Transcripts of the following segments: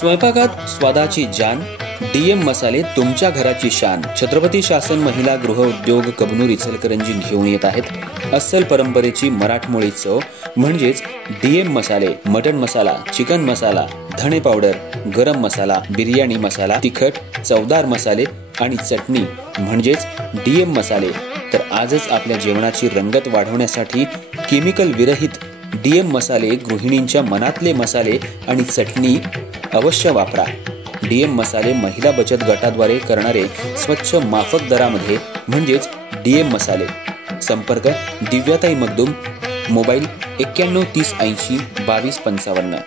स्वयंपाकात स्वादाची जान, डीएम मसाले तुमच्या घराची शान। छत्रपती शासन महिला गृह उद्योग कबनूर इचलकरंजी घेऊन येत आहेत अस्सल परंपरेची मराठमोळी चव म्हणजेच डीएम मसाले। मटन मसाला, चिकन मसाला, धणे पावडर, गरम मसाला, बिर्याणी मसाला, तिखट चवदार मसाले आणि चटणी म्हणजेच डीएम मसाले। तर आजच आपल्या जेवणाची रंगत वाढवण्यासाठी केमिकल विरहित डीएम मसाले, गृहिणींच्या मनातले मसाले आणि चटणी अवश्य वापरा। डीएम मसाले महिला बचत गटाद्वारे करणारे स्वच्छ माफक दरामध्ये म्हणजेच डीएम मसाले। संपर्क दिव्याताई मगदूम, मोबाईल 91 30 80 22 55।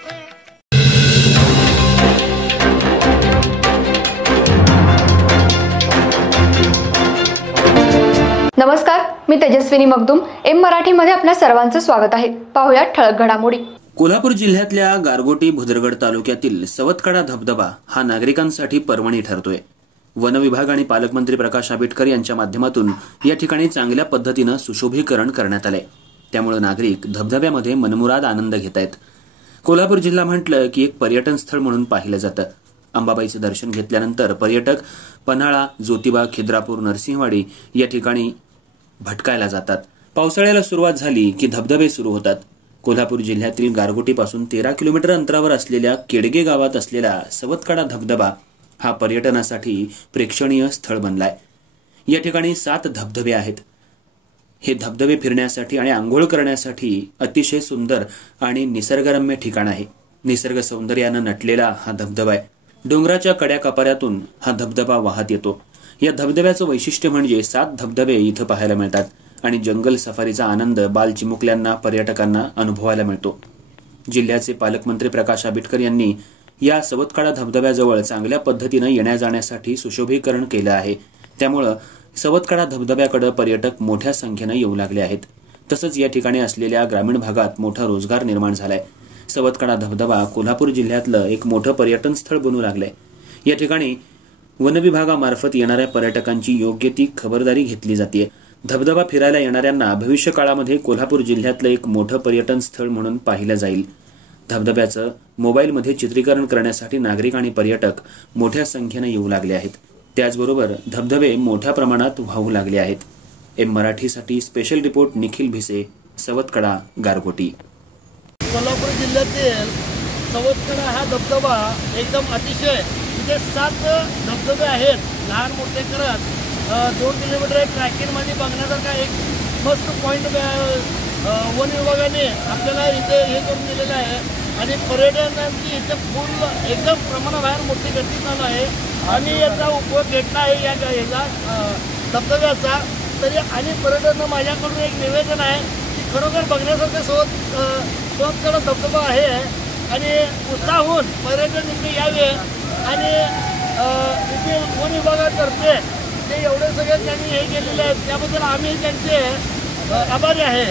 नमस्कार, मी तेजस्विनी मगदूम। एम मराठीमध्ये आपल्या सर्वांचं स्वागत आहे। पाहूया ठळक घडामोडी। कोल्हापूर जिल्ह्यातल्या गारगोटी भुदरगड तालुक्यातील सवतकडा धबधबा हा नागरिकांसाठी पर्वणी ठरतोय। वन विभाग आणि पालकमंत्री प्रकाश आंबेडकर यांच्या माध्यमातून या ठिकाणी चांगल्या पद्धतीने सुशोभीकरण करण्यात आले, त्यामुळे नागरिक धबधब्यामध्ये मनमुराद आनंद घेत आहेत। कोल्हापूर जिल्हा म्हटलं की एक पर्यटन स्थळ म्हणून पाहिलं जातं। अंबाबाईचे दर्शन घेतल्यानंतर पर्यटक पन्हाळा, ज्योतिबा, खिद्रापूर, नरसिंहवाडी या ठिकाणी भटकायला जातात। पावसाळ्याला सुरुवात झाली की धबधबे सुरू होतात। कोल्हापूर जिल्ह्यातील गारगोटीपासून 13 किलोमीटर अंतरावर असलेल्या केडगे गावात असलेला सवतकडा धबधबा हा पर्यटनासाठी प्रेक्षणीय स्थळ बनलाय। या ठिकाणी 7 धबधबे आहेत। हे धबधबे फिरण्यासाठी आणि आंघोळ करण्यासाठी अतिशय सुंदर आणि निसर्गरम्य ठिकाण आहे। निसर्ग सौंदर्यानं नटलेला हा धबधबा आहे। डोंगराच्या कड्या कपाऱ्यातून हा धबधबा वाहत येतो। या धबधब्याचं वैशिष्ट्य म्हणजे 7 धबधबे इथं पाहायला मिळतात आणि जंगल सफारीचा आनंद बालचिमुकल्यांना, पर्यटकांना अनुभवायला मिळतो। जिल्ह्याचे पालकमंत्री प्रकाश आंबेडकर यांनी या सवतकडा धबधब्याजवळ चांगल्या पद्धतीनं येण्या जाण्यासाठी सुशोभीकरण केलं आहे, त्यामुळं सवतकडा धबधब्याकडे पर्यटक मोठ्या संख्येनं येऊ लागले आहेत। तसंच या ठिकाणी असलेल्या ग्रामीण भागात मोठा रोजगार निर्माण झालाय। सवतकडा धबधबा कोल्हापूर जिल्ह्यातलं एक मोठं पर्यटन स्थळ बनू लागलंय। या ठिकाणी वन विभागामार्फत येणाऱ्या पर्यटकांची योग्य ती खबरदारी घेतली जाते। धबधबा फिरायला येणाऱ्यांना भविष्य काळामध्ये कोल्हापूर जिल्ह्यातलं एक मोठं पर्यटन स्थळ म्हणून पाहिलं जाईल। धबधब्याचं मोबाईलमध्ये चित्रीकरण करण्यासाठी नागरिक आणि पर्यटक मोठ्या संख्येने येऊ लागले आहेत। त्याचबरोबर धबधबे मोठ्या प्रमाणात वाहू लागले आहेत। एम मराठीसाठी स्पेशल रिपोर्ट निखिल भिसे, सवतकडा, गारगोटी। कोल्हापूर जिल्ह्यातील सवतकडा हा धबधबा एकदम अतिशय 7 धबधबे आहेत, लहान मोठे करत 2 किलोमीटर ट्रॅकिंगमध्ये बघण्यासारखा एक मस्त पॉईंट वन विभागाने आपल्याला इथे हे करून दिलेलं आहे आणि पर्यटनाची इथे फुल एकदम प्रमाणाबाहेर मोठी गर्दी चालू आहे आणि याचा उपयोग घेतला आहे याचा धबधब्याचा। तरी आणि पर्यटन माझ्याकडून एक निवेदन आहे की खरोखर बघण्यासारखं सवतकडा धबधबा आहे आणि उत्साहून पर्यटन इथे यावे आणि इथे वन विभागातर्फे ते एवढे सगळे त्यांनी हे केलेले आहेत, त्याबद्दल आम्ही त्यांचे आभारी आहे।